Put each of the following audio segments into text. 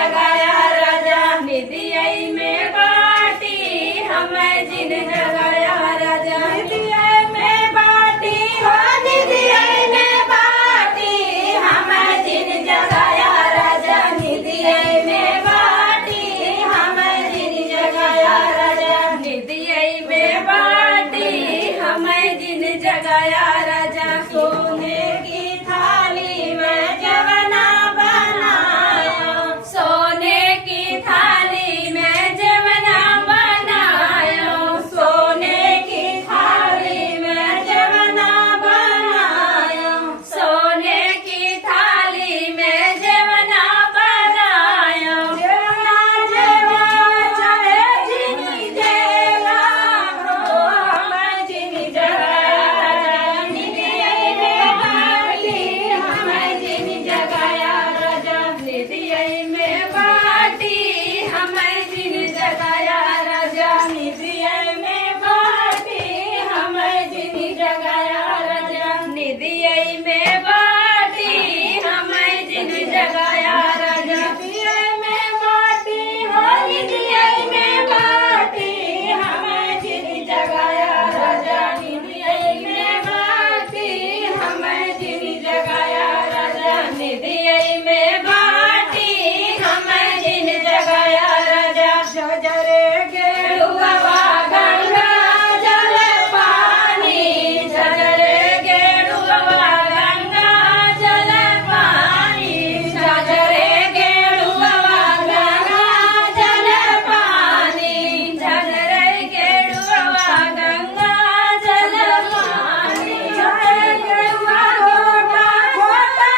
जगाया राजा निधियै में बाटी हमें जिन जगाया राजा निधियै में बाटी हो निधियै में बाटी हमें जिन जगाया राजा निधियै में बाटी हमें जिन जगाया राजा निधियै में बाटी हमें जिन जगाया राजा सोने की थाली में जवना बनाया सोने की थाली में जवना बनाया सोने की थाली में जवना बनाया सोने की थाली में जवना बनाया जवना जवा चाहे जिनी देगा हो हमें जिनी जगाया निधियै में बाटी हमें जिनी जगाया राजा निधियै में बाटी हमें जिनी जगाया राजा निधियै में बाटी हमें जिनी जगाया राजा निधियै में बाटी हमें जिनी जगाया राजा निधियै में बाटी हो निधियै में बाटी हमें जिनी जगाया राजा निधियै में बाटी हमें जिनी जगाया राजा निधियै में बाटी हमें जिनी जगाया राजा जजरे गेरुआ गंगा जल पानी जजरे गेरुआ गंगा जल पानी जजरे गेरुआ गंगा जल पानी जजरे गेरुआ गंगा जल पानी जजरे गेरुआ घोटा घोटा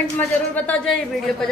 कमेंट में जरूर बताओ। वीडियो को